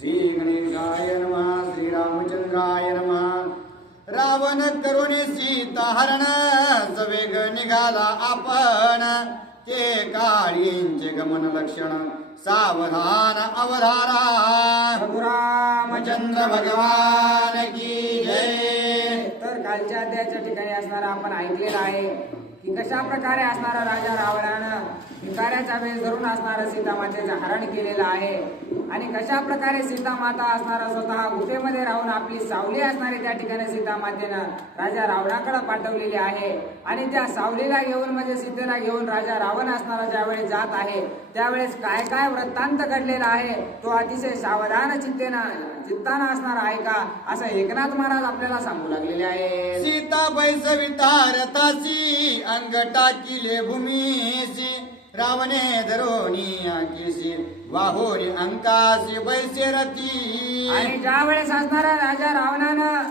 श्री गणेशाय नमः. श्री रामचंद्राय नमः. रावण करुणे सीता हरण वेग निघाला आपण ते काळींचे गमन लक्षण सावधान अवधारा. प्रभू रामचंद्र भगवान की जय. तर कालच्या अध्यायाच्या ठिकाणी असणारा आपण ऐकलेलं आहे की कशा प्रकारे असणारा राजा रावणानं भिकाऱ्याचा वेश धरून असणारं सीतामातेचं हरण केलेलं आहे आणि कशा प्रकारे सीतामाता असणारा स्वतः गुफेमध्ये राहून आपली सावली असणारी त्या ठिकाणी सीतामातेनं राजा रावणाकडे पाठवलेली आहे आणि त्या सावलीला घेऊन म्हणजे सीतेला घेऊन राजा रावण असणारा ज्यावेळेस जात आहे त्यावेळेस काय काय वृत्तांत घडलेला आहे तो अतिशय सावधान चित्तानं असणार आहे का असं एकनाथ महाराज आपल्याला सांगू लागलेले आहे. सीता बैसविता रथासी अंग टाकिले भूमीसी रावणे धरोनी आकीसी वाहोरी अंकासी बैसे रथी. आणि ज्या वेळेस असणारा राजा रावणानं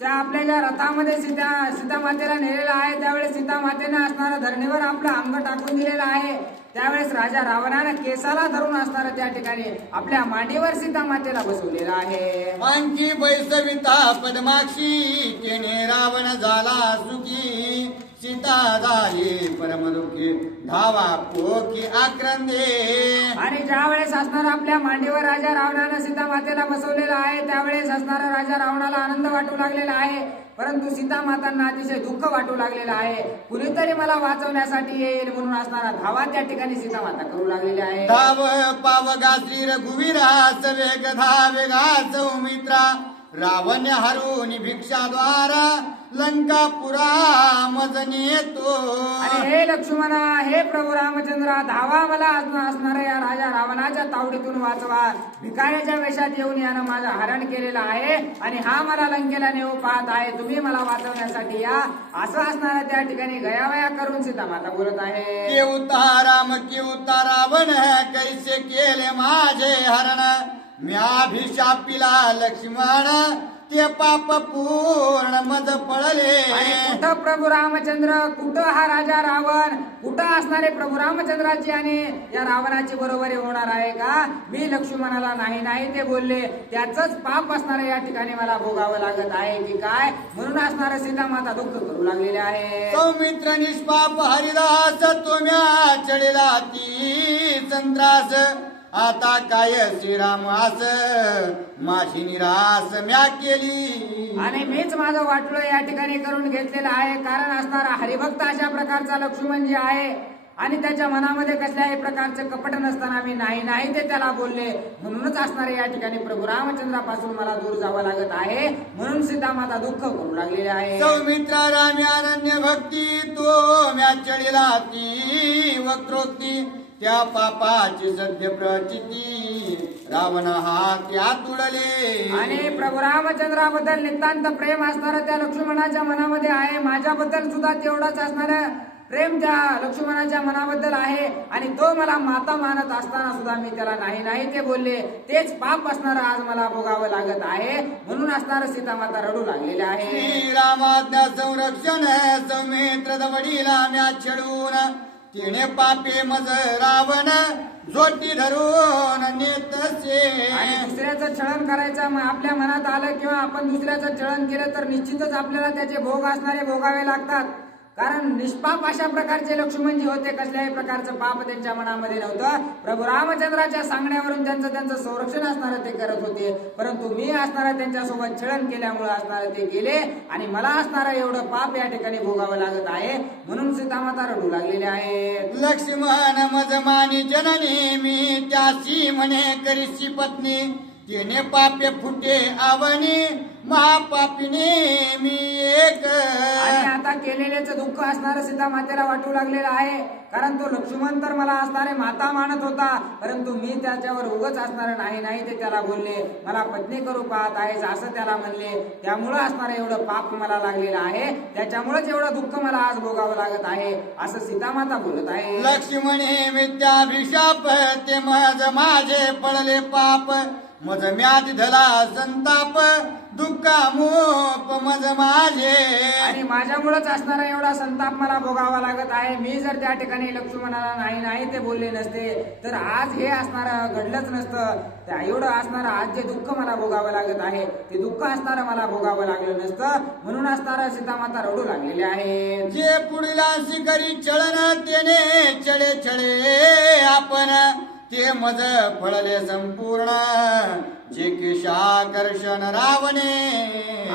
त्या आपल्या ज्या रथामध्ये सीतामातेला नेलेला आहे त्यावेळेस सीतामातेनं असणारा धरणीवर आपलं अंग टाकून दिलेलं आहे. त्यावेळेस राजा रावणानं केसाला धरून असणारा त्या ठिकाणी आपल्या मांडीवर सीतामातेला बसवलेला आहे. आणखी बैसविता पद्माक्षी केने रावण झाला सुखी सीता झाली परमदुखी धावा पोकी आक्रंदे. आणि ज्या वेळेस असणारा आपल्या मांडीवर राजा रावणानं सीतामातेला बसवलेला आहे त्यावेळेस असणारा राजा रावणाला आनंद वाटू लागलेला आहे परंतु सीतामातांना अतिशय दुःख वाटू लागलेलं आहे. कुणीतरी मला वाचवण्यासाठी येईल म्हणून असणारा धावा त्या ठिकाणी सीतामाता करू लागलेली आहे. धाव पावगा श्री रघुवीरास वेग धावेगा सौमित्रा रावण हरून भिक्षाद्वारा लंकापुरा मजने येतो. आणि हे लक्ष्मणा हे प्रभू रामचंद्रा धावा मला असणाऱ्या या राजा रावणाच्या तावडीतून वाचवा. भिकाऱ्याच्या वेशात येऊन यानं माझं हरण केलेलं आहे आणि हा मला लंकेला नेऊ पाहत आहे. तुम्ही मला वाचवण्यासाठी या असं असणाऱ्या त्या ठिकाणी गयावया करून सीतामाता बोलत आहे. केवता राम केवता रावण कैसे केले माझे हरण म्याभिशापिला लक्ष्मण ते पाप पूर्ण मज पडले. कुठं प्रभू रामचंद्र कुठं हा राजा रावण कुठं असणारे प्रभू रामचंद्राची आणि या रावणाची बरोबरी होणार आहे का. मी लक्ष्मणाला नाही नाही ते बोलले त्याच पाप असणारे या ठिकाणी मला भोगावं लागत आहे की काय म्हणून असणारे सीतामाता दुःख करू लागलेले आहे. सौमित्र निष्पाप हरिदास तुम्या चढेला ती संत्रास आता काय श्रीरामास माझी निरास म्या केली. आणि मीच माझं वाटलं या ठिकाणी करून घेतलेलं आहे कारण असणारा हरिभक्त अशा प्रकारचा लक्ष्मण जे आहे आणि त्याच्या मनामध्ये कसल्याही प्रकारचं कपट नसताना मी नाही नाही ते त्याला बोलले म्हणूनच असणारे या ठिकाणी प्रभू रामचंद्रापासून मला दूर जावं लागत आहे म्हणून सीतामाता दुःख करू लागलेले आहे. सौमित्रा रामी अनन्य भक्ती तो म्या चढेला ती वक्रोक्ती त्या पापाची सद्य प्रचिती रावण हा त्या तुडले. आणि प्रभू रामचंद्राबद्दल नितांत प्रेम असणार त्या लक्ष्मणाच्या मनामध्ये आहे. माझ्याबद्दल सुद्धा तेवढाच असणार प्रेम त्या लक्ष्मणाच्या मनाबद्दल आहे आणि तो मला माता मानत असताना सुद्धा मी त्याला नाही नाही ते बोलले तेच पाप असणार आज मला भोगावं लागत आहे म्हणून असणार सीतामाता रडू लागलेले आहे. श्रीरामाज्ञा संरक्षण सौमित्र दवडीला म्या छडून तिने पापे मज रावण जोटी धरून नेतसे. आणि दुसऱ्याचं छळन करायचं आपल्या मनात आलं किंवा आपण दुसऱ्याचं छळन केलं तर निश्चितच आपल्याला त्याचे भोग असणारे भोगावे लागतात कारण निष्पाप अशा प्रकारचे लक्ष्मण जे होते कसल्याही प्रकारचं पाप त्यांच्या मनामध्ये नव्हतं. प्रभू रामचंद्राच्या सांगण्यावरून त्यांचं संरक्षण असणारं ते करत होते परंतु मी असणारा त्यांच्यासोबत छळन केल्यामुळे असणारं ते गेले आणि मला असणारं एवढं पाप या ठिकाणी भोगावं लागत आहे म्हणून सीतामाता रडू लागलेले आहे. लक्ष्मण मजमानी जननी मी त्याशी म्हणे करीशी पत्नी तिने पापे फुटे आवनी महापापिने मी एक. आणि आता केलेलेच दुःख असणारं सीतामातेला वाटू लागलेलं आहे कारण तो लक्ष्मण तर मला असणारे माता मानत होता परंतु मी त्याच्यावर उगच असणार नाही नाही ते त्याला बोलले मला पत्नी करू पाहत आहेस असं त्याला म्हणले त्यामुळं असणारं एवढं पाप मला लागलेलं आहे त्याच्यामुळेच एवढं दुःख मला आज भोगावं लागत आहे असं सीतामाता बोलत आहे. लक्ष्मणे विद्याभिशाप ते माझे पडले पाप मज म्याद धला संताप दुःखा मोप मज माझे. आणि माझ्यामुळेच असणारा एवढा संताप मला भोगावा लागत आहे. मी जर त्या ठिकाणी लक्ष्मणाला नाही नाही ते बोलले नसते तर आज हे असणारं घडलंच नसतं. त्या एवढं असणारं आज जे दुःख मला भोगावं लागत आहे ते दुःख असणारं मला भोगावं लागलं नसतं. म्हणून असणारं सीतामाता रडू लागलेले आहे. जे पुढला शिखरी चळन तेने चळे चळे आपण ते मज फळले संपूर्ण जे केशाकर्षण रावणे.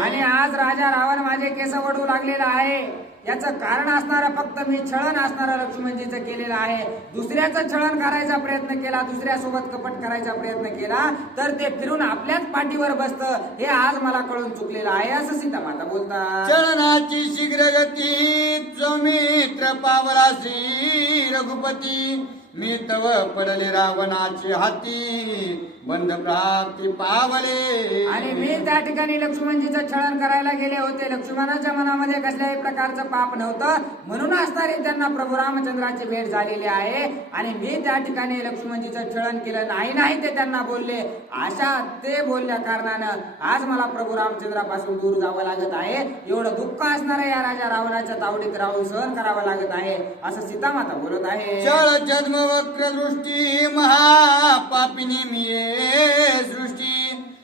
आणि आज राजा रावण माझे केस वडू लागलेला आहे. याचं कारण असणारं फक्त मी छळन असणारं लक्ष्मणजीचं केलेलं आहे. दुसऱ्याचं छळन करायचा प्रयत्न केला, दुसऱ्यासोबत कपट करायचा प्रयत्न केला तर ते फिरून आपल्याच पाठीवर बसतं हे आज मला कळून चुकलेलं आहे असं सीतामाता बोलतात. चलनाची शीघ्र गती सौमित्र पावला श्री रघुपती मी तव पडले रावणाचे हाती बंध प्राप्ती पावले. आणि मी त्या ठिकाणी लक्ष्मणजीचं छळन करायला गेले होते. लक्ष्मणाच्या मनामध्ये कसल्याही प्रकारचं पाप नव्हतं म्हणून असणारी त्यांना प्रभू रामचंद्राची भेट झालेली आहे. आणि मी त्या ठिकाणी लक्ष्मणजीचं छळन केलं नाही नाही ते त्यांना बोलले. अशा ते बोलल्या कारणानं आज मला प्रभू रामचंद्रापासून दूर जावं लागत आहे. एवढं दुःख असणारं या राजा रावणाच्या तावडीत राहून सहन करावं लागत आहे असं सीतामाता बोलत आहे. चळ जन्म वक्र दृष्टी महापापिनी मी सृष्टी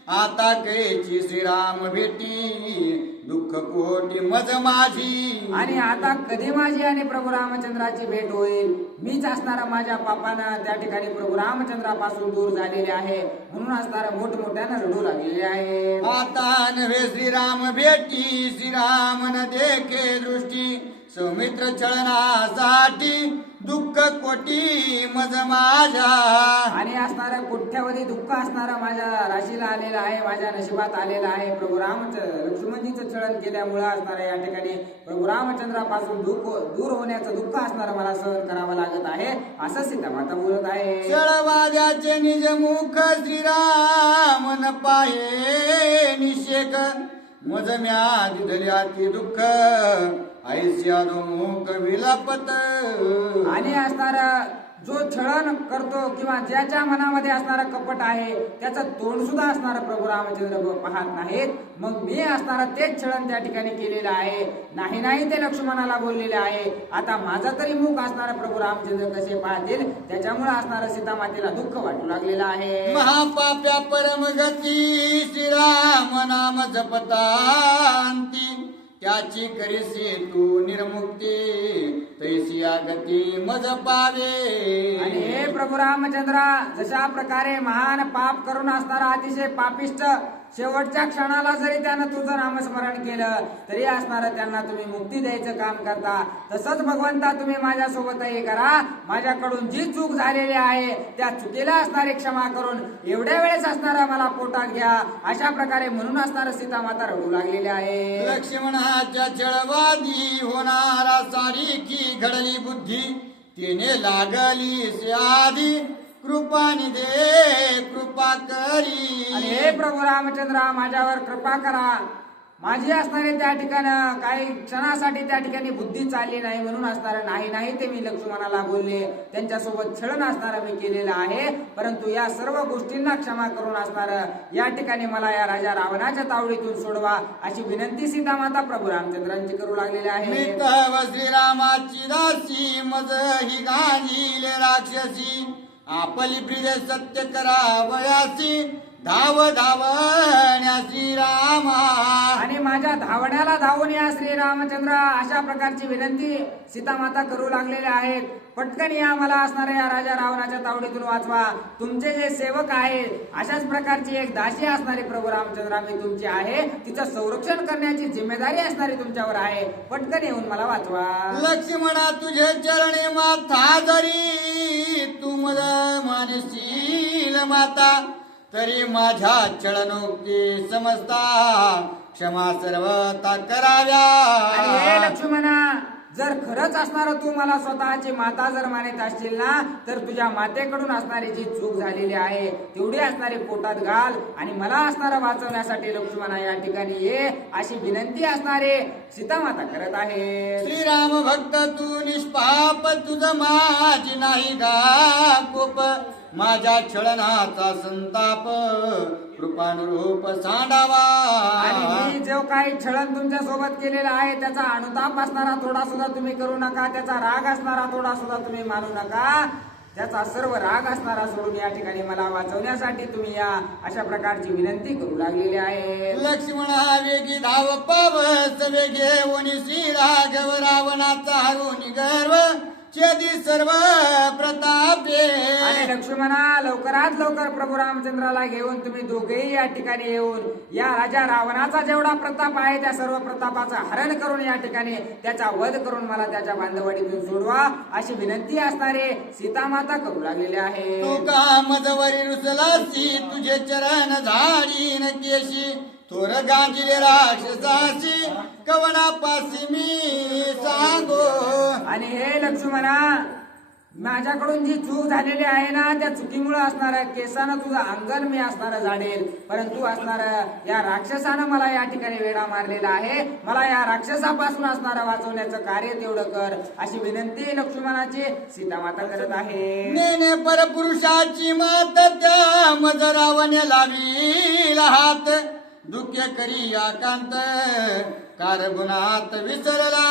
आता कैची श्रीराम भेटी दुःख कोटी मज माझी. आणि आता कधी माझी आणि प्रभू रामचंद्राची भेट होईल. मीच असणारा माझ्या पापानं त्या ठिकाणी प्रभू रामचंद्रापासून दूर झालेले आहे म्हणून असणारा मोठमोठ्यानं रडू लागलेले आहे. आता नव्हे श्रीराम भेटी श्रीराम न देखे दृष्टी सौमित्र चळनासाठी दुःख कोटी मज माझ्या. आणि असणारं कोट्यावधी दुःख असणारं माझ्या राशीला आलेलं आहे, माझ्या नशिबात आलेलं आहे. प्रभू लक्ष्मणजीचं छळन केल्यामुळे असणारं या ठिकाणी प्रभू रामचंद्रापासून दूर होण्याचं दुःख असणारं मला सहन करावं लागत आहे असं सीतामाता बोलत आहे. चळवाद्याचे निज मुख श्रीराम न पाहे निषेक मज म्याद धल्या ती दुःख ऐस्या मुख विलापत. आणि असणारा जो छळन करतो किंवा ज्याच्या मनामध्ये असणारं कपट आहे त्याचं तोंड सुद्धा असणारं प्रभू रामचंद्र पाहत नाहीत. मग मी असणारं तेच छळन त्या ठिकाणी केलेलं आहे. नाही नाही ते लक्ष्मणाला बोललेले आहे. आता माझं तरी मुख असणारं प्रभू रामचंद्र कसे पाहतील त्याच्यामुळे असणारं सीतामातेला दुःख वाटू लागलेलं आहे. महापाप्या परमगती श्रीराम नाम जपतांती त्याची करीसी तू निर्मुक्ती तैसी गती मज पावे. आणि हे प्रभू रामचंद्रा जशा प्रकारे महान पाप करून असणारा अतिशय पापिष्ट शेवटच्या क्षणाला जरी त्यानं तुझं नामस्मरण केलं तरी असणारं त्यांना तुम्ही मुक्ती द्यायचं काम करता. तसंच भगवंता तुम्ही माझ्यासोबतही करा. माझ्याकडून जी चूक झालेली आहे त्या चुकीला असणारी क्षमा करून एवढ्या वेळेस असणारा मला पोटात घ्या अशा प्रकारे म्हणून असणारं सीतामाता रडू लागलेली आहे. लक्ष्मणाच्या चळवादी होणारा सारीखी घडली बुद्धी तिने लागली से आधी कृपानी दे कृपा करी. आणि हे प्रभू रामचंद्रा माझ्यावर कृपा करा. माझी असणारे त्या ठिकाणी काही क्षणासाठी त्या ठिकाणी बुद्धी चालली नाही म्हणून असणारं नाही नाही ते मी लक्ष्मणाला बोलले. त्यांच्यासोबत छळन असणारं मी केलेलं आहे. परंतु या सर्व गोष्टींना क्षमा करून असणारं या ठिकाणी मला या राजा रावणाच्या तावडीतून सोडवा अशी विनंती सीतामाता प्रभू रामचंद्रांची करू लागलेली आहे. श्रीरामाची दासी मज ही गांधीले राक्षसी आपली प्रिय सत्य करावयासी धाव धावण्या श्रीरामा. आणि माझ्या धावण्याला धावून या श्रीरामचंद्र अशा प्रकारची विनंती सीतामाता करू लागलेल्या आहेत. पटकन या मला असणाऱ्या या राजा रावणाच्या तावडीतून वाचवा. तुमचे जे सेवक आहेत अशाच प्रकारची एक दासी असणारी प्रभू रामचंद्रा मी तुमची आहे. तिचं संरक्षण करण्याची जिम्मेदारी असणारी तुमच्यावर आहे. पटकन येऊन मला वाचवा. लक्ष्मणा तुझे चरणी माथा जरी तू मज मानशील माता तरी माझ्या चळनोक्ती समजता क्षमा सर्वता कराव्या. आणि हे लक्ष्मणा जर खरंच असणार तू मला स्वतःची माता जर मानित असशील ना तर तुझ्या मातेकडून असणारी जी चूक झालेली आहे तेवढी असणारी पोटात घाल आणि मला असणारा वाचवण्यासाठी लक्ष्मणा या ठिकाणी ये अशी विनंती असणारे सीतामाता करत आहे. श्रीराम भक्त तू निष्पाप तुझ माझी नाही गा कोप माझ्या छळनाचा संताप कृपानुरूप सांडावा. आणि मी जो काही छळण तुमच्या सोबत केलेला आहे त्याचा अनुताप असणारा थोडा सुद्धा तुम्ही करू नका, त्याचा राग असणारा थोडा सुद्धा तुम्ही मानू नका. त्याचा सर्व राग असणारा सोडून या ठिकाणी मला वाचवण्यासाठी तुम्ही या अशा प्रकारची विनंती करू लागलेली आहे. लक्ष्मणा वेगी धाव पावस वेगे वनी श्री राघव रावणाचा हरुनी गर्व छेदी सर्व प्रताप दे. आणि लक्ष्मणा लवकरात लवकर प्रभू रामचंद्राला घेऊन तुम्ही दोघेही या ठिकाणी येऊन या राजा रावणाचा जेवढा प्रताप आहे त्या सर्व प्रतापाचं हरण करून या ठिकाणी त्याचा वध करून मला त्याच्या बांधवडीतून सोडवा अशी विनंती असणारे सीतामाता करू लागलेले आहे. तू का मजवरी रुसलासी तुझे चरण झाडीन केशी थोर गांजिले राक्षसाची कवनापासी मी सांगो. आणि हे लक्ष्मणा माझ्याकडून जी चूक झालेली आहे ना त्या चुकीमुळे असणाऱ्या केसानं तुझं अंगण मी असणारं झाडेल, परंतु असणारं या राक्षसानं मला या ठिकाणी वेढा मारलेला आहे. मला या राक्षसापासून असणारं वाचवण्याचं कार्य तेवढं कर अशी विनंती लक्ष्मणाची सीतामाता करत आहे. नेने परपुरुषाची मात त्या मजरावने लावी हात दुःखे करी आकांत कारगुणात विसरला.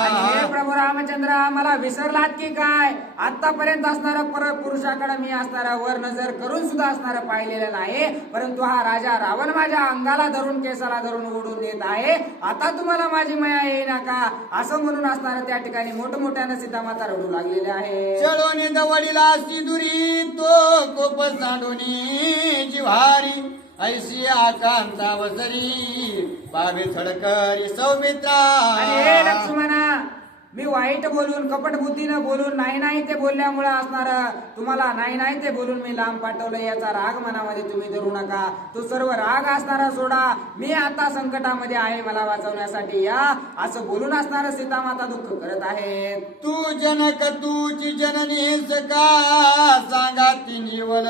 आणि हे प्रभू रामचंद्र मला विसरलात की काय? आतापर्यंत असणारा परपुरुषाकडे मी असणारा वर नजर करून सुद्धा असणारं पाहिलेलं नाही, परंतु हा राजा रावण माझ्या अंगाला धरून केसाला धरून ओढून देत आहे. आता तुम्हाला माझी माया येईना का असं म्हणून असणारं त्या ठिकाणी मोठमोठ्यानं सीतामाता रडू लागलेले आहे. चढवणी दवडीला सिंदुरी तो कोप सांडोनी जिव्हारी ऐशी आकांता वसरी पावे थडकरी सौमित्रा. आणि हे लक्ष्मणा मी वाईट बोलून कपट बुद्धीनं बोलून नाही ते बोलल्यामुळे असणार तुम्हाला नाही ते बोलून मी लांब पाठवलं याचा राग मनामध्ये तुम्ही धरू नका. तो सर्व राग असणारा सोडा. मी आता संकटामध्ये आहे, मला वाचवण्यासाठी या असं बोलून असणार सीतामाता दुःख करत आहे. तू जनक तुझी जननी का सांगा ती निवल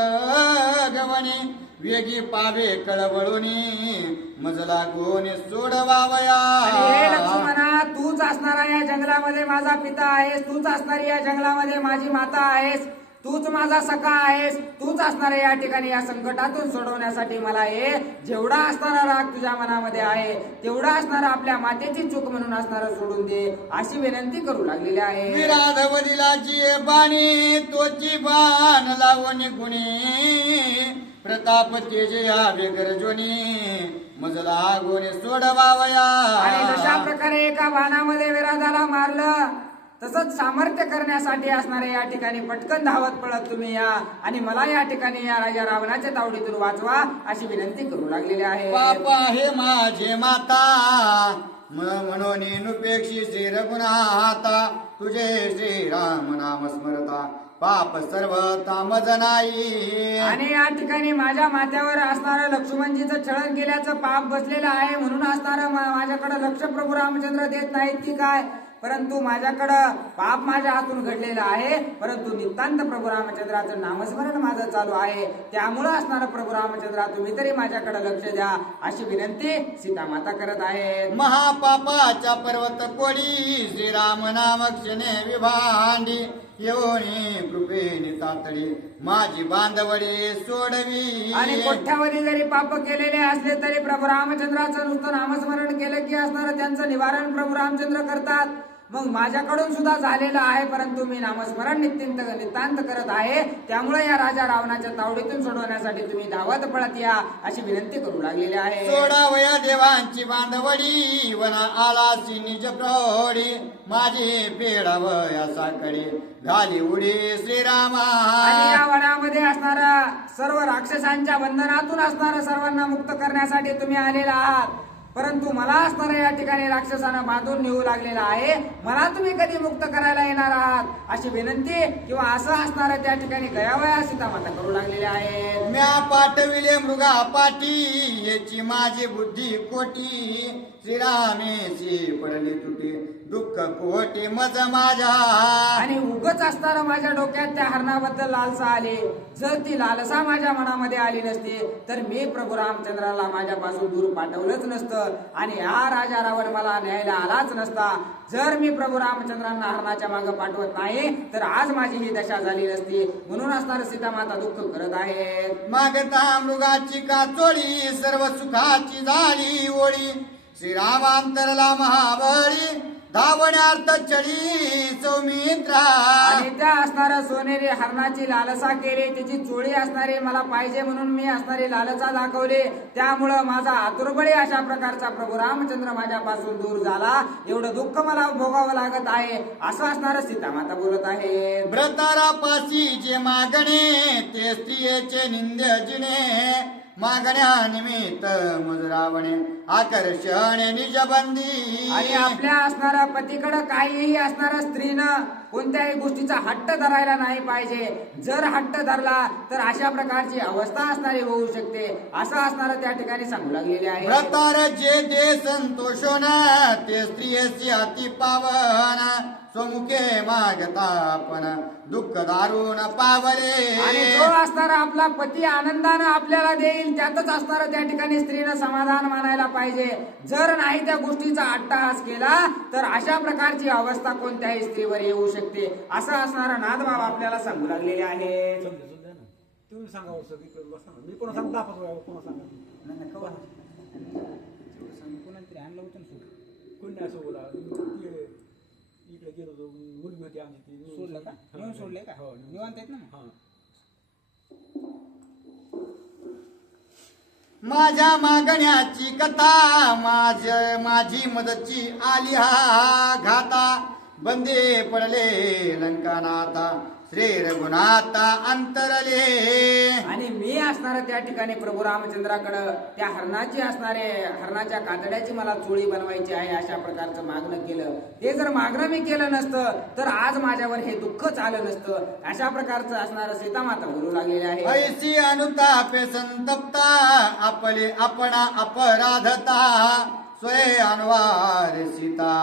गवणी वेगी पावे कळवळुनी मजला गोने सोडवावया. हे लक्ष्मणा तूच असणारा या जंगलामध्ये माझा पिता आहेस, तूच असणारी या जंगलामध्ये माझी माता आहेस, तूच माझा सखा आहेस, तूच असणारे या ठिकाणी या संकटातून सोडवण्यासाठी मला हे जेवढा असणारा राग तुझ्या मनामध्ये आहे तेवढा असणारा आपल्या मातेची चूक म्हणून असणारा सोडून दे अशी विनंती करू लागलेली आहे. विराधवदिलाची बाणी तोची बाण लावणी गुणी प्रताप तेजे आवे गरजोनी मजला गोने सोडवावया. आणि जशा प्रकारे एका बाणामध्ये विराधाला मारलं तसंच सामर्थ्य करण्यासाठी असणारे या ठिकाणी पटकन धावत पळत तुम्ही या आणि मला या ठिकाणी या राजा रावणाच्या तावडीतून वाचवा अशी विनंती करू लागलेली आहे. पापा हे माझे माता म्हणून नुपेक्षी श्री रघुनाथा तुझे श्रीराम नाम स्मरता पाप सर्व तामज नाही. आणि या ठिकाणी माझ्या माथ्यावर असणारं लक्ष्मणजीचं छळण केल्याचं पाप बसलेलं आहे म्हणून असणारं माझ्याकडे लक्ष प्रभू रामचंद्र देत नाहीत की काय? परंतु माझ्याकडं पाप माझ्या हातून घडलेलं आहे, परंतु नितांत प्रभू रामचंद्राचं नामस्मरण माझं चालू आहे. त्यामुळं असणारं प्रभू रामचंद्रा तुम्ही तरी माझ्याकडे लक्ष द्या अशी विनंती सीतामाता करत आहे. महापापाच्या पर्वत कोडी श्रीराम नाम क्षणे विभांडी येऊनी कृपेने तातडी माझी बांधवडी सोडवी. आणि कोठ्यावधी जरी पाप केलेले असले तरी प्रभू रामचंद्राचं नुसतं नामस्मरण केलं की असणारं त्यांचं निवारण प्रभू रामचंद्र करतात. मग माझ्याकडून सुद्धा झालेलं आहे, परंतु मी नामस्मरण नितांत करत आहे. त्यामुळे या राजा रावणाच्या तावडीतून सोडवण्यासाठी तुम्ही धावत पळत या अशी विनंती करू लागलेली आहे. सोडावया देवांची बांधवडी वना आलासी निज प्रौढी माझी फेडावया साकडे झाली उडी श्रीरामा. आणि या वनामध्ये असणारा सर्व राक्षसांच्या बंधनातून असणारा सर्वांना मुक्त करण्यासाठी तुम्ही आलेला आहात, परंतु मला असणाऱ्या या ठिकाणी राक्षसांना बांधून नेऊ लागलेला आहे. मला तुम्ही कधी मुक्त करायला येणार आहात अशी विनंती किंवा असं असणारं त्या ठिकाणी गयावया सीतामाता करू लागलेल्या आहे. म्या पाठविले मृगा पाठी याची माझी बुद्धी कोटी श्रीरामेची पडली तुटी दुःख कोटी मज माझ्या. आणि उगच असताना माझ्या डोक्यात त्या हरणाबद्दल लालसा आली. जर ती लालसा माझ्या मनामध्ये आली नसती तर मी प्रभू रामचंद्राला माझ्यापासून दूर पाठवलंच नसतं आणि हा राजा रावण मला न्यायला आलाच नसता. जर मी प्रभू रामचंद्रांना हरणाच्या मागे पाठवत नाही तर आज माझी ही दशा झाली नसती. म्हणून असणार सीतामाता दुःख करत आहे. मागता मृगाची काचोळी सर्व सुखाची झाली ओळी. श्रीरामांतरला महाबळी धावण्यार्थ चढी सौमित्रा. आणि त्या असणाऱ्या सोनेरी हरणाची लालसा केली. तिची चोळी असणारी मला पाहिजे म्हणून मी असणारी लालसा दाखवली. त्यामुळं माझा आतुरबळी अशा प्रकारचा प्रभू रामचंद्र माझ्यापासून दूर झाला. एवढं दुःख मला भोगावं लागत आहे असं असणार सीतामाता बोलत आहे. व्रतारापाशी जे मागणे ते स्त्रियेचे निंद्य जिणे. मागण्या निमित्त मुजरावणे आकर्षण निजबंदी. आणि आपल्या असणाऱ्या पतीकडे काहीही असणाऱ्या स्त्रीनं कोणत्याही गोष्टीचा हट्ट धरायला नाही पाहिजे. जर हट्ट धरला तर अशा प्रकारची अवस्था असणारी होऊ शकते असं असणारं त्या ठिकाणी सांगू लागलेले आहे. व्रतार जे दे संतोषोन ते स्त्रियेची अति पावन. स्वमुखे मागता आपण दुःख दारुण पावले. आणि जो असणारा आपला पती आनंदानं आपल्याला देईल त्यातच असणारं त्या ठिकाणी स्त्रीनं समाधान मानायला पाहिजे. जर नाही त्या गोष्टीचा अट्टहास केला तर अशा प्रकारची अवस्था कोणत्याही स्त्रीवर येऊ शकते असं असणारा नादबाब आपल्याला सांगू लागलेले आहे. तुम्ही सांगा मी कोणा सांगता कोणा सांगा कोणी असं बोला. इकडे गेलो होतो मुलगी होती आमची ती सोडलं का? नेऊन सोडले का? हो निवांत आहेत ना? हा. माझ्या मागण्याची कथा माझी मदतची आली हा घाता. बंदे पडले लंकानाथा श्री रघुनाथा अंतरले. आणि मी असणार त्या ठिकाणी प्रभू रामचंद्राकडं त्या हरणाच्या कातड्याची मला चोळी बनवायची आहे अशा प्रकारचं मागणं केलं. ते जर मागणं मी केलं नसतं तर आज माझ्यावर हे दुःख आलं नसतं अशा प्रकारचं असणारं सीतामाता बोलू लागलेले आहे. ऐसी अनुतापे संतप्ता आपले आपणा अपराधता. स्वय अनुवार सीता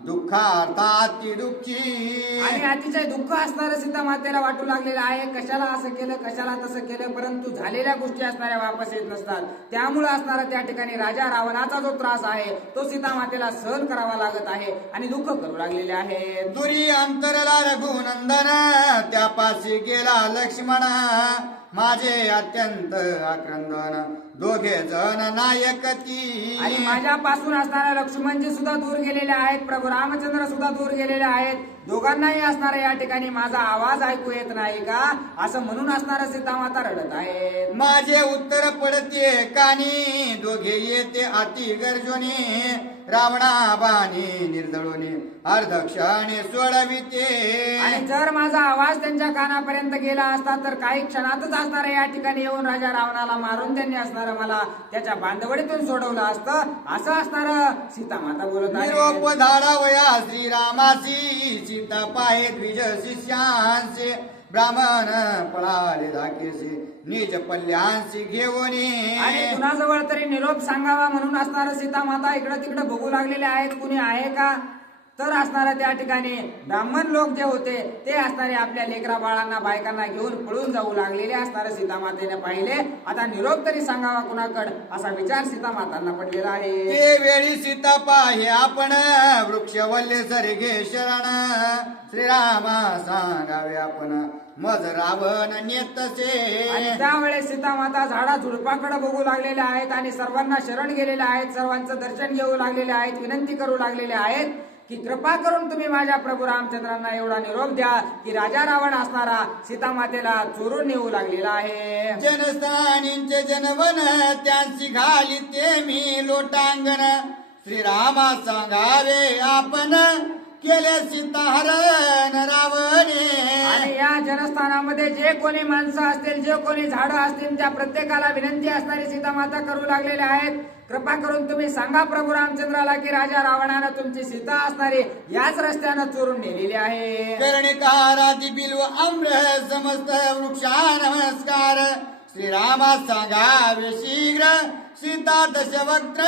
दुःखार्थाती दुःखी. आणि अतिशय दुःख असणारं सीतामातेला वाटू लागलेलं आहे. कशाला असं केलं कशाला तसं केलं परंतु झालेल्या गोष्टी असणाऱ्या वापस येत नसतात. त्यामुळे असणारा त्या ठिकाणी राजा रावणाचा जो त्रास आहे तो सीतामातेला सहन करावा लागत आहे आणि दुःख करू लागलेले आहे. दुरी अंतरला रघुनंदन त्यापाशी गेला लक्ष्मण. माझे अत्यंत आक्रंदन दोघे जण नायकती. आणि माझ्यापासून असणाऱ्या लक्ष्मणजी सुद्धा दूर गेलेले आहेत. प्रभू रामचंद्र सुद्धा दूर गेलेले आहेत. दोघांनाही असणाऱ्या या ठिकाणी माझा आवाज ऐकू येत नाही का असं म्हणून असणारा सीतामाता रडत आहे. माझे उत्तर पडते कानी दोघे येते अति गर्जोनी. रावणा बाणी निर्दळोनी अर्धक्षणे सोडविते. आणि जर माझा आवाज त्यांच्या कानापर्यंत गेला असता तर काही क्षणातच असणाऱ्या या ठिकाणी येऊन राजा रावणाला मारून त्यांनी असणारं मला त्याच्या बांधवडीतून सोडवलं असतं असं असणारं सीतामाता बोलत आहे. निरोप धाडावया श्रीरामासी सीता पाहे द्विज शिष्यांचे. ब्राह्मण पळाले धाकेसे निज पल्ल्यांशी घेऊनी. आणि कुणाजवळ तरी निरोप सांगावा म्हणून असणारं सीतामाता इकडं तिकडं बघू लागलेले आहेत. कुणी आहे का तर असणाऱ्या त्या ठिकाणी ब्राह्मण लोक जे होते ते असणारे आपल्या लेकरा बाळांना बायकांना घेऊन पळून जाऊ लागलेले असणारे सीतामातेने पाहिले. आता निरोप तरी सांगावा कुणाकड असा विचार सीतामातांना पडलेला आहे. ते वेळी सीता पाहे आपण वृक्षवल्ले सरगे शरण. श्रीरामा सांगावे आपण मज रावण नेतसे. आणि त्यावेळेस सीतामाता झाडा झुडपाकडे बघू लागलेल्या आहेत आणि सर्वांना शरण गेलेल्या आहेत. सर्वांचं दर्शन घेऊ लागलेले आहेत. विनंती करू लागलेले आहेत की कृपा करून तुम्ही माझ्या प्रभू रामचंद्रांना एवढा निरोप द्या की राजा रावण असणारा सीतामातेला चोरून नेऊ लागलेला आहे. जनस्थानींचे जनवन त्यांची घाली ते मी लोटांगण. श्रीरामा सांगावे आपण केले सीताहरण रावणे. आणि या जनस्थानामध्ये जे कोणी माणसं असतील जे कोणी झाडं असतील त्या प्रत्येकाला विनंती असणारी सीतामाता करू लागलेल्या आहेत. कृपा करून तुम्ही सांगा प्रभू रामचंद्राला की राजा रावणानं तुमची सीता असणारी याच रस्त्यानं चोरून नेलेली आहे. कर्णिकारादी बिल्व आम्र समस्त वृक्षा नमस्कार. श्रीरामा सांगावे शीघ्र सीता दशवक्त्र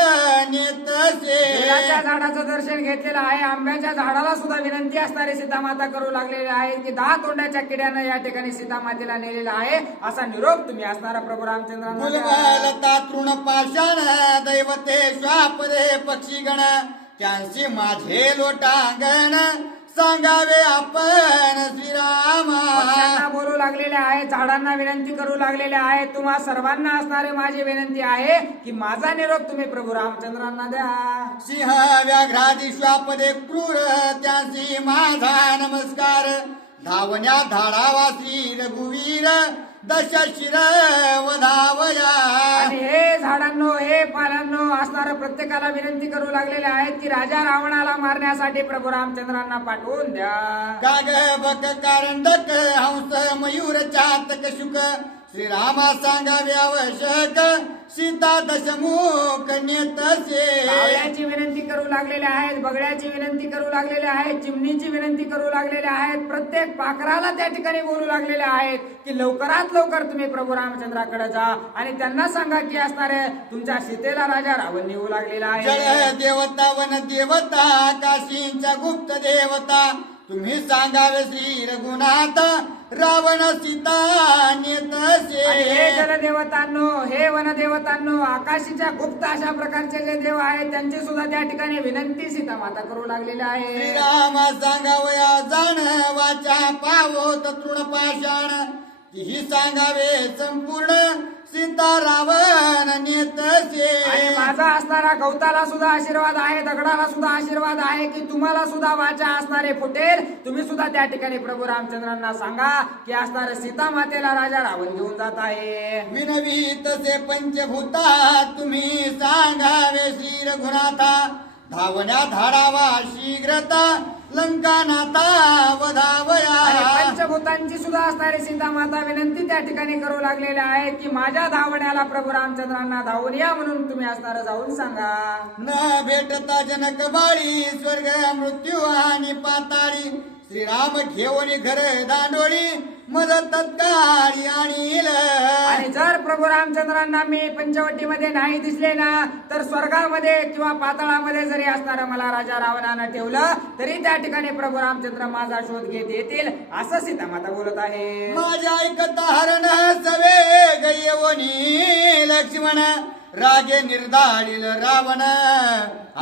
नेतसे. बेलाच्या झाडाचं दर्शन घेतलेलं आहे. आंब्याच्या झाडाला सुद्धा विनंती असणारी सीतामाता करू लागलेली आहे की 10 तोंडाच्या किड्यानं या ठिकाणी सीतामातेला नेलेला आहे असा निरोप तुम्ही असणारा प्रभू रामचंद्रांना द्या. गुलमलता तृणपाषाण दैवते श्वापदे पक्षीगण त्यांशी माझे लोटांगण सांगावे आपण श्रीरामा. पक्ष्यांना बोलू लागलेले आहे, झाडांना विनंती करू लागलेले आहे. तुम्हा सर्वांना असणारी माझी विनंती आहे की माझा निरोप तुम्ही प्रभू रामचंद्रांना द्या. सिंह व्याघ्रादी श्वापदे क्रूर त्यांची माझा नमस्कार धावण्या धाडावा श्री रघुवीर दशशिर वधावया. आणि हे झाडांनो हे पानांनो असणारं प्रत्येकाला विनंती करू लागलेले आहेत की राजा रावणाला मारण्यासाठी प्रभू रामचंद्रांना पाठवून द्या. काग बक कारंडक हंस मयूर चातक शुक श्रीरामा सांगावे आवश्यक सीता दशमुख नेतसे. कावळ्याची विनंती करू लागलेले आहेत, बगड्याची विनंती करू लागलेले आहेत, चिमणीची विनंती करू लागलेले आहेत, प्रत्येक पाखराला त्या ठिकाणी बोलू लागलेले आहेत की लवकरात लवकर तुम्ही प्रभू रामचंद्राकडे जा आणि त्यांना सांगा की असणारे तुमच्या सीतेला राजा रावण नेऊ लागलेला आहे. जळ देवता वन देवता काशींच्या गुप्त देवता तुम्ही सांगावे श्री रघुनाथ रावण सीता आणि हे नेतसे. जलदेवतांनो हे वनदेवतांनो आकाशीच्या गुप्त अशा प्रकारचे जे देव आहेत त्यांची सुद्धा त्या ठिकाणी विनंती सीतामाता करू लागलेली आहे. श्रीरामा सांगावया जाण वाचा पावोत तृणपाषाण ही सांगावे संपूर्ण सीता रावण नेतसे. आणि माझा असणारा गवताला सुद्धा आशीर्वाद आहे, दगडाला सुद्धा आशीर्वाद आहे की तुम्हाला सुद्धा वाचा असणारे फुटेल. तुम्ही सुद्धा त्या ठिकाणी प्रभू रामचंद्रांना सांगा की असणारे सीता मातेला राजा रावण घेऊन जात आहे. विनवी तसे पंचभूता तुम्ही सांगावे श्री रघुनाथा धावण्या धाडावा शीघ्रता लंकानाथा वधावया. आणि पंचभूतांची सुद्धा असणारी सीतामाता विनंती त्या ठिकाणी करू लागलेल्या आहेत की माझ्या धावण्याला प्रभू रामचंद्रांना धावून या म्हणून तुम्ही असणारं जाऊन सांगा. न भेटता जनक बाळी स्वर्ग मृत्यू आणि पाताळी श्रीराम घेऊन घर दांडोळी मज तत्काळी आणील. आणि जर प्रभू रामचंद्रांना मी पंचवटीमध्ये नाही दिसले ना तर स्वर्गामध्ये किंवा पाताळामध्ये जरी असणारं मला राजा रावणानं ठेवलं तरी त्या ठिकाणी प्रभू रामचंद्र माझा शोध घेत येतील असं सीतामाता बोलत आहे. माझ्या ऐकता हरण सवे गयवनी लक्ष्मण रागे निर्धारिल रावण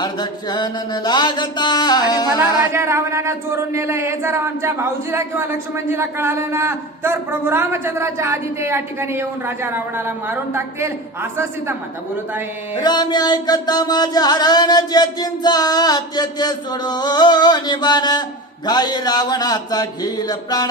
अर्धक्षण लागता. आणि मला राजा रावणानं चोरून नेलं हे जर आमच्या भाऊजीला किंवा लक्ष्मणजीला कळालं ना तर प्रभू रामचंद्राच्या आधी ते या ठिकाणी येऊन राजा रावणाला मारून टाकतील असं सीतामाता बोलत आहे. रामी ऐकता माझ्या हरण जेतींचा ते सोडो निबाण घाई रावणाचा घेईल प्राण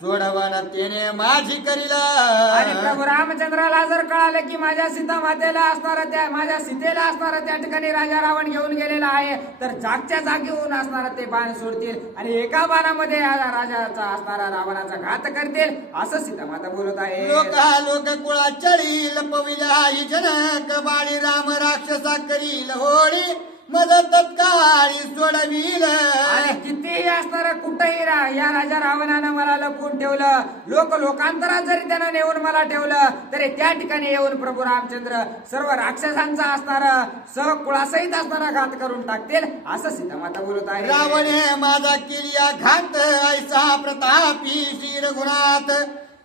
सोडवण तेने माझी करील. आणि प्रभू रामचंद्राला जर कळालं की माझ्या सीता मातेला असणारा त्या माझ्या सीतेला असणारा त्या ठिकाणी राजा रावण घेऊन गेलेला आहे तर जागच्या जागी होऊन असणारा ते बाण सोडतील आणि एका बाणामध्ये राजाचा असणारा रावणाचा घात करतील असं सीतामाता बोलत आहे. लोक कुळा चढील पविल्या ही जनक बाळी राम राक्षसा करील होळी मद तत्काळी सोडविल. आणि कितीही असणार कुठेही या राजा रावणानं मला लपवून ठेवलं लोकांतरात जरी त्यानं नेऊन मला ठेवलं तरी त्या ठिकाणी येऊन प्रभू रामचंद्र सर्व राक्षसांचा असणारा सहकुळासहित असणारा घात करून टाकतील असं सीतामाता बोलत आहे. रावणे माझा केलिया घात ऐसा प्रतापी श्री रघुनाथ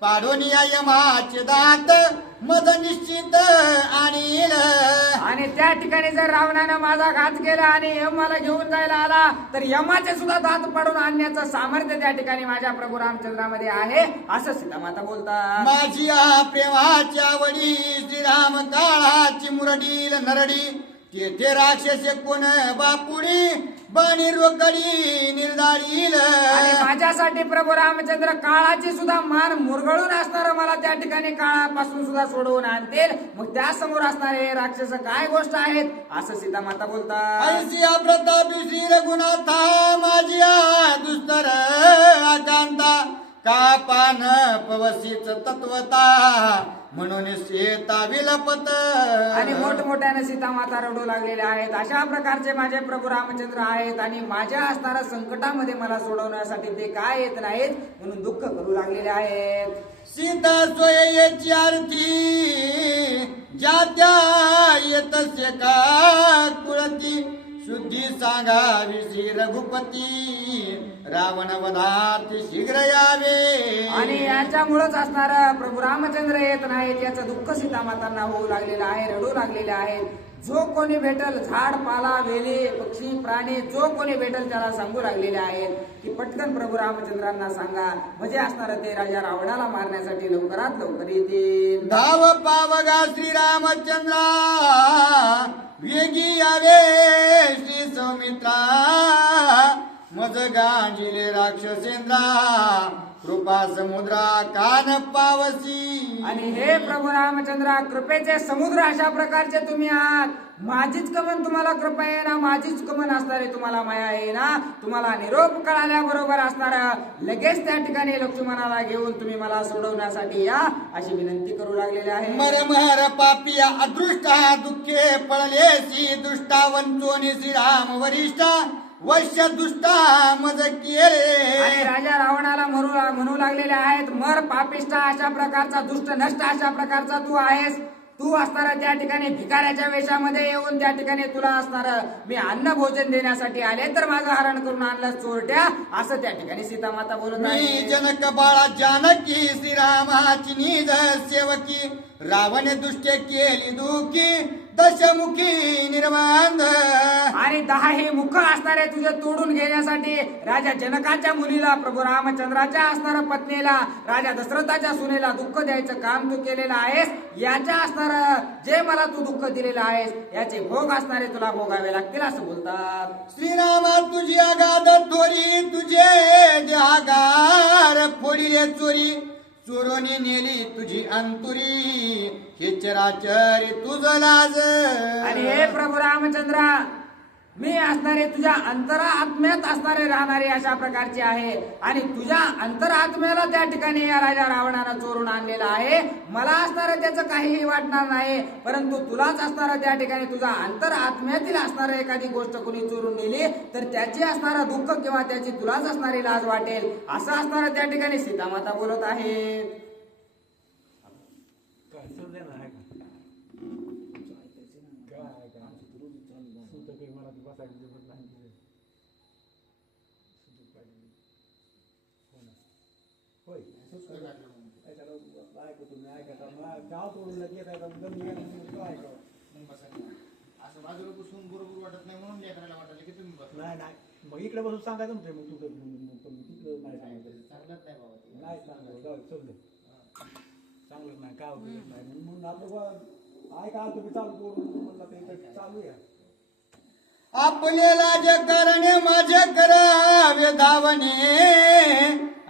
पाडोनिया यमाचे दात मद निश्चित आणील. आणि त्या ठिकाणी जर रावणानं माझा घात केला आणि यम मला घेऊन जायला आला तर यमाचे सुद्धा दात पाडून आणण्याचं सामर्थ्य त्या ठिकाणी माझ्या प्रभू रामचंद्रामध्ये आहे असं सीतामाता बोलतात. माझी प्रेमाच्या वडी श्रीराम काळाची मुरडील नरडी तेथे राक्षस कोण बापुडी बाणी रोकडी निर्दाळील. आणि माझ्यासाठी प्रभू रामचंद्र काळाची सुद्धा मान मुरगळून असणार मला त्या ठिकाणी काळापासून सुद्धा सोडवून आणतील मग त्या समोर असणारे राक्षस काय गोष्ट आहेत असं सीतामाता बोलतात. ऐसिया प्रतापी श्री रघुनाथा माझी दुस्तर आकांता का पान पवसीच तत्वता म्हणून सीता विलपत. आणि मोठमोठ्याने सीता माता रडू लागलेल्या आहेत. अशा प्रकारचे माझे प्रभू रामचंद्र आहेत आणि माझ्या असणाऱ्या संकटामध्ये मला सोडवण्यासाठी ते काय येत नाहीत म्हणून दुःख करू लागलेले आहेत. सीता सोयेची आरती ज्या त्या येतस्य का कुळती शुद्धी सांगावी श्री रघुपती रावण वधात शीघ्र यावे. आणि याच्यामुळेच असणार प्रभू रामचंद्र येत नाहीत याचं दुःख सीता मातांना होऊ लागलेलं आहे, रडू लागलेले आहेत. जो कोणी भेटल झाड पाला वेली पक्षी प्राणी जो कोणी भेटल त्याला सांगू लागलेले आहेत की पटकन प्रभू रामचंद्रांना सांगा, म्हणजे असणार ते राजा रावणाला मारण्यासाठी लवकरात लवकर येतील. धाव पावगा श्रीरामचंद्रा वेगी यावे श्री सौमित्रा मज गांजिले राक्षसेंद्रा कृपा समुद्रा कान पावसी. आणि हे प्रभू रामचंद्रा कृपेचे समुद्र अशा प्रकारचे तुम्ही आहात. माझीच कमन तुम्हाला कृपा आहे ना, माझीच कमन असणारे तुम्हाला माया आहे ना. तुम्हाला निरोप कळाल्याबरोबर असणार लगेच त्या ठिकाणी लक्ष्मणाला घेऊन तुम्ही मला सोडवण्यासाठी या अशी विनंती करू लागलेली आहे. मरमहर पापिया अदृष्टा दुःखे पळलेसी दुष्टा वंचोनी श्रीराम वरिष्ठा वश्य दुष्टा मज केले. आणि राजा रावणाला म्हणू लागलेले आहेत मर पापिष्टा अशा प्रकारचा दुष्ट नष्ट अशा प्रकारचा तू आहेस. तू असणारा त्या ठिकाणी भिकाऱ्याच्या वेशामध्ये येऊन त्या ठिकाणी तुला असणार मी अन्न भोजन देण्यासाठी आले तर माझं हरण करून आणलं चोरट्या असं त्या ठिकाणी सीता माता बोलत आहे. मी जनक बाळा जानकी श्रीरामाची निज सेवकी रावण दुष्टे केली दुखी दशमुखी निर्मांध. आणि 10 ही मुख असणारे तुझे तोडून घेण्यासाठी राजा जनकाच्या मुलीला प्रभू रामचंद्राच्या असणाऱ्या पत्नीला राजा दशरथाच्या सुनेला दुःख द्यायचं काम तू केलेलं आहेस. याच्या असणार जे मला तू दुःख दिलेलं आहेस याचे भोग असणारे तुला भोगावे लागतील असं बोलतात. श्रीरामा तुझी अगाध थोरी तुझे देहागार फोडीले चोरी चोरोनी नेली तुझी अंतुरी हे चराचर तुझ लाज. आणि हे प्रभू रामचंद्रा मी असणारे तुझ्या अंतरात्म्यात असणारे राहणारे अशा प्रकारचे आहे आणि तुझ्या अंतरात्म्याला त्या ठिकाणी या राजा रावणानं चोरून आणलेला आहे. मला असणारं त्याचं काहीही वाटणार नाही, परंतु तुलाच असणारं त्या ठिकाणी तुझा अंतरात्म्यातील असणारं एखादी गोष्ट कोणी चोरून नेली तर त्याची असणारं दुःख किंवा त्याची तुलाच असणारी लाज वाटेल असं असणारं त्या ठिकाणी सीतामाता बोलत आहे. काय समजेना आहे का? काय आहे का? सुद्धा काही मला ते बसायला जमत नाही. हो ना. होय. त्याच्याला ऐकतो तुम्ही ऐकता मला गाव तोडून येत आहे ऐकावं. असं बाजूला बसून बरोबर वाटत नाही म्हणून लेकराला वाटलं की तुम्ही बस. नाही नाही मग इकडे बसून सांगायचं ना मग तुझं तिकडं नाही सांगायचं. चांगलंच नाही बाबा ते. नाही सांगायचं जाऊ समजा चांगलंच नाही काय उपयोग नाही म्हणून आपलं ऐका तुम्ही चालू करून म्हणलं ते चालू आहे. आपले लाज करणे माझे करावे धावणे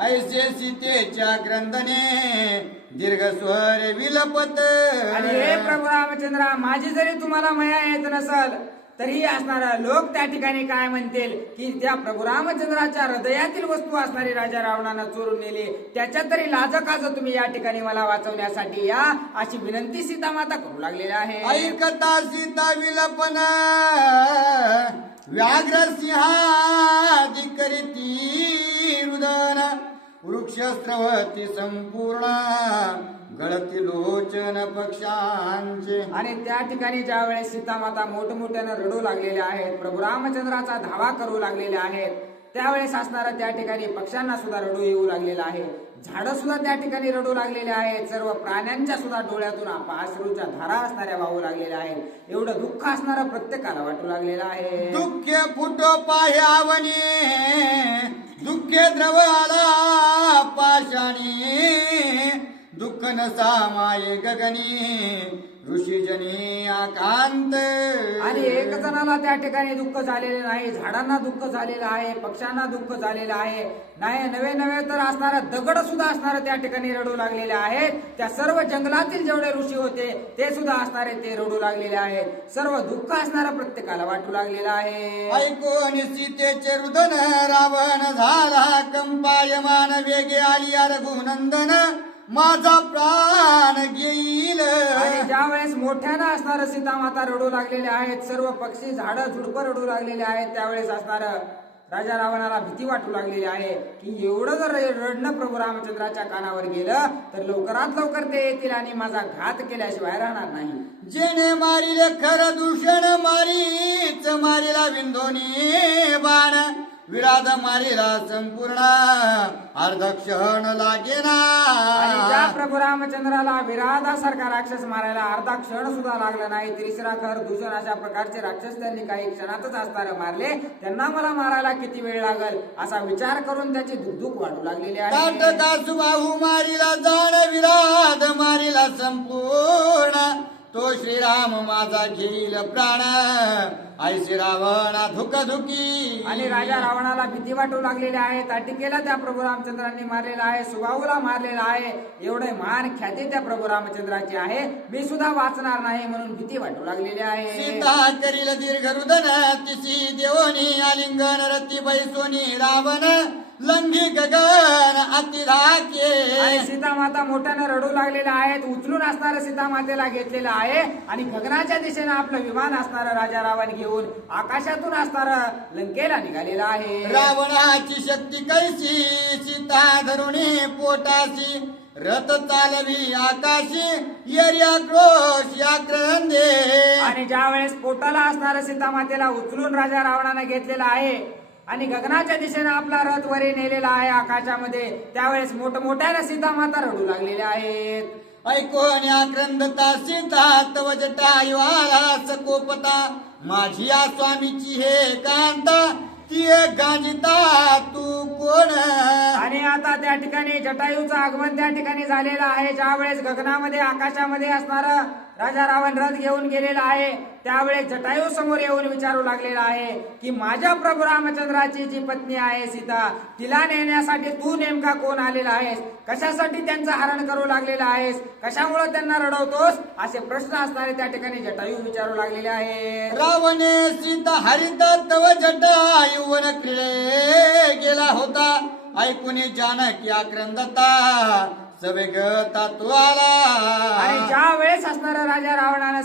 ऐसे सीतेच्या ग्रंथने दीर्घ स्वर विलपत. आणि हे प्रभू रामचंद्रा माझी जरी तुम्हाला मया येत नसल तरी असणारा लोक त्या ठिकाणी काय म्हणतील की त्या प्रभू रामचंद्राच्या हृदयातील वस्तू असणारी राजा रावणानं चोरून नेली त्याच्यात तरी लाजकाच तुम्ही या ठिकाणी मला वाचवण्यासाठी या अशी विनंती सीता माता करू लागलेली आहे. ऐकता सीता विलपन व्याघ्र सिंहादी करीती रुदन वृक्ष स्रवती संपूर्ण गळती लोचन पक्षांचे. आणि त्या ठिकाणी ज्या वेळेस सीता माता मोठमोठ्यानं रडू लागलेल्या आहेत प्रभू रामचंद्राचा धावा करू लागलेल्या आहेत त्यावेळेस असणारा त्या ठिकाणी पक्ष्यांना सुद्धा रडू येऊ लागलेला आहे. झाडं सुद्धा त्या ठिकाणी रडू लागलेले आहेत. सर्व प्राण्यांच्या सुद्धा डोळ्यातून अश्रूच्या धारा असणाऱ्या वाहू लागलेल्या आहेत. एवढं दुःख असणारं प्रत्येकाला वाटू लागलेलं आहे. दुःख फुटो पाह्यावनी दुःखे द्रव आला पाशाणी दुःख न सामाये गगनी ऋषीजनी आकांत. आणि एक जणाला त्या ठिकाणी दुःख झालेले नाही, झाडांना दुःख झालेलं आहे, पक्ष्यांना दुःख झालेलं आहे. नाही नवे नवे तर असणारा दगड सुद्धा असणारे त्या ठिकाणी रडू लागलेले आहेत. त्या सर्व जंगलातील जेवढे ऋषी होते ते सुद्धा असणारे ते रडू लागलेले आहेत. सर्व दुःख असणारा प्रत्येकाला वाटू लागलेलं आहे. ऐकून सीतेचे रुदन रावण झाला कंपायमान वेगे आलिया रघुनंदन माझा प्राण घेईल. आणि ज्या वेळेस मोठ्यानं असणार सीतामाता रडू लागलेले आहेत, सर्व पक्षी झाडं झुडपं रडू लागलेले आहेत, त्यावेळेस असणार राजा रावणाला भीती वाटू लागलेली आहे की एवढं जर रडणं प्रभू रामचंद्राच्या कानावर गेलं तर लवकरात लवकर ते येतील आणि माझा घात केल्याशिवाय राहणार नाही. जेणे मारिले खर दूषण मारीच मारिला विंधोनी बाण विराध मारिला संपूर्ण अर्ध क्षण लागेना. आणि ज्या प्रभू रामचंद्राला विराधासारखा राक्षस मारायला अर्धा क्षण सुद्धा लागला नाही, तिसरा खर दूषण अशा प्रकारचे राक्षस त्यांनी काही क्षणातच असताना मारले, त्यांना मला मारायला किती वेळ लागल असा विचार करून त्याची दुखदुख वाढू लागलेली आहे. ताटका सुबाहू मारिला जाण विराध मारिला संपूर्ण तो श्रीराम माझा घेईल प्राण ऐशी रावणा धुकधुकी. आणि राजा रावणाला भीती वाटू लागलेली आहे. ताटिकेला त्या प्रभू रामचंद्रांनी मारलेला आहे, सुबाहूला मारलेला आहे, एवढे मान ख्याती त्या प्रभू रामचंद्राची आहे, मी सुद्धा वाचणार नाही म्हणून भीती वाटू लागलेली आहे. सीता करील दीर्घ रुदन तिसी देवोनी आलिंगन रती बैसोनी रावण लंघी गगन अतिराके. आणि सीतामाता मोठ्यानं रडू लागलेल्या आहेत, उचलून असणारं सीतामातेला घेतलेलं आहे आणि गगनाच्या दिशेनं आपलं विमान असणारं राजा रावण घेऊन आकाशातून असणारं लंकेला निघालेला आहे. रावणाची शक्ती कैसी सीता धरुणी पोटाशी रथ चालवी आकाशी येर्या क्रोश या क्रंदे. आणि ज्या वेळेस पोटाला असणारं सीतामातेला उचलून राजा रावणानं घेतलेला आहे आणि गगनाच्या दिशेनं आपला रथ वरी नेलेला आहे आकाशामध्ये, त्यावेळेस मोठमोठ्याने सीतामाता रडू लागलेल्या आहेत. ऐकून आक्रंदता सीता तव जटायुआला सकोपता माझी या स्वामीची हे कांता ती गांजिता तू कोण. आणि आता त्या ठिकाणी जटायूचं आगमन त्या ठिकाणी झालेलं आहे. ज्या वेळेस गगनामध्ये आकाशामध्ये असणारं राजा रावण रथ घेऊन गेलेला आहे, त्यावेळेस जटायू समोर येऊन विचारू लागलेला आहे की माझ्या प्रभू रामचंद्राची जी पत्नी आहे सीता, तिला नेण्यासाठी तू नेमका कोण आलेला आहेस, कशासाठी त्यांचं हरण करू लागलेलं आहेस, कशामुळे त्यांना रडवतोस, असे प्रश्न असणारे त्या ठिकाणी जटायू विचारू लागलेले आहे. रावणे सीता हरित तव जटायू वन क्रीडे गेला होता ऐकून जानकी आक्रंदता सवेगता तू आला. आणि ज्या वेळेस असणारं राजा रावणानं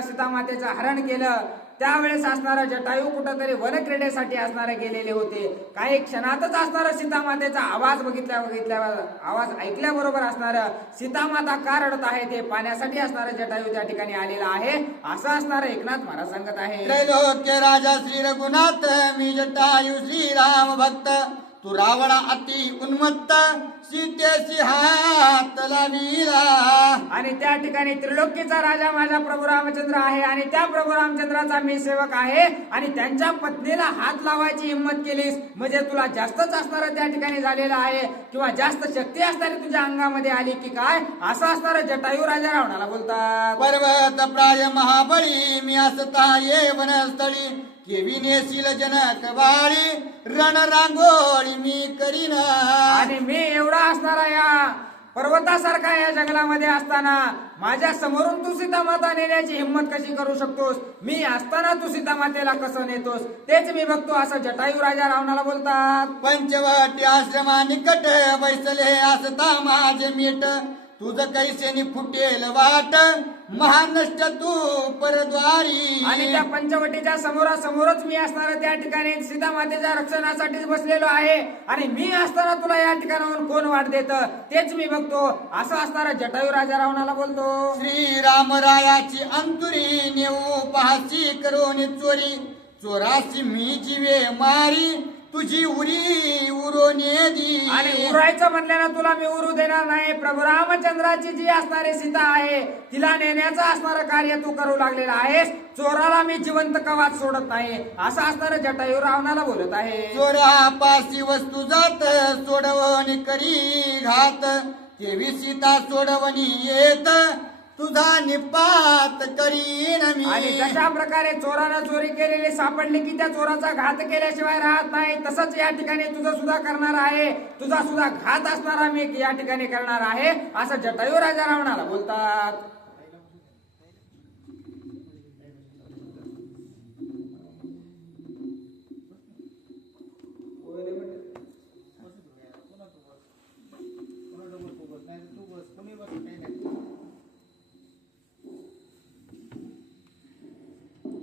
सीतामातेचं हरण केलं, त्यावेळेस असणारा जटायू कुठंतरी वनक्रीडेसाठी असणारे गेलेले होते. काही क्षणातच असणारा सीतामातेचा आवाज आवाज ऐकल्याबरोबर असणारं सीतामाता का रडत आहे ते पाहण्यासाठी असणारं जटायू त्या ठिकाणी आलेला आहे, असं असणारं एकनाथ महाराज सांगत आहे. त्रैलोक्य राजा श्री रघुनाथ मी जटायू श्रीराम भक्त तू रावणा अति उन्मत्त सीतेशी हात लाविला. आणि त्या ठिकाणी त्रिलोकीचा राजा माझा प्रभू रामचंद्र आहे आणि त्या प्रभू रामचंद्राचा मी सेवक आहे आणि त्यांच्या पत्नीला हात लावायची हिंमत केलीस म्हणजे तुला जास्तच असणारं त्या ठिकाणी झालेलं आहे किंवा जास्त शक्ती असणारी तुझ्या अंगामध्ये आली की काय, असं असणारं जटायू राजा रावणाला बोलतात. पर्वत प्राय महाबळी मी असता ये वनस्थळी केवी नेशील जनक बाळी रण रांगोळी मी करीन. आणि मी एवढा असणारा या पर्वतासारखा या जंगलामध्ये असताना माझ्या समोरून तू सीतामाता नेण्याची हिंमत कशी करू शकतोस, मी असताना तू सीतामातेला कसं नेतोस तेच मी बघतो, असं जटायू राजा रावणाला बोलतात. पंचवटी आश्रमा निकट बैसले असता माझे मीठ तुझं कैसेनी फुटेल वाट महानष्ट तू परद्वारी. आणि त्या पंचवटीच्या समोरासमोरच मी असणार त्या ठिकाणी सीतामातेच्या रक्षणासाठीच बसलेलो आहे आणि मी असताना तुला या ठिकाणाहून कोण वाट देत तेच मी बघतो, असं असणारा जटायू राजा रावणाला बोलतो. श्रीराम रायाची अंतुरी नेऊ पाहाची करोनी चोरी चोराशी मी जीवे मारी तुझी उरी उरोने दी. आणि उरायचं म्हणल्यानं तुला मी उरू देणार नाही. प्रभू रामचंद्राची जी असणारी सीता आहे तिला नेण्याचं असणारं कार्य तू करू लागलेला आहेस, चोराला मी जिवंत कवाच सोडत नाही, असं असणारं जटायू रावणाला बोलत आहे. चोरा पासी वस्तू जात सोडवणी करी घात तेवी सीता सोडवणी येत तुझा निपात करीन मी. आणि जशा प्रकारे चोरानं चोरी केलेली सापडली की त्या चोराचा घात केल्याशिवाय राहत नाही, तसंच या ठिकाणी तुझं सुद्धा करणार आहे, तुझा सुद्धा घात असणारा मी या ठिकाणी करणार आहे, असं जटायू राजा रावणाला बोलतात.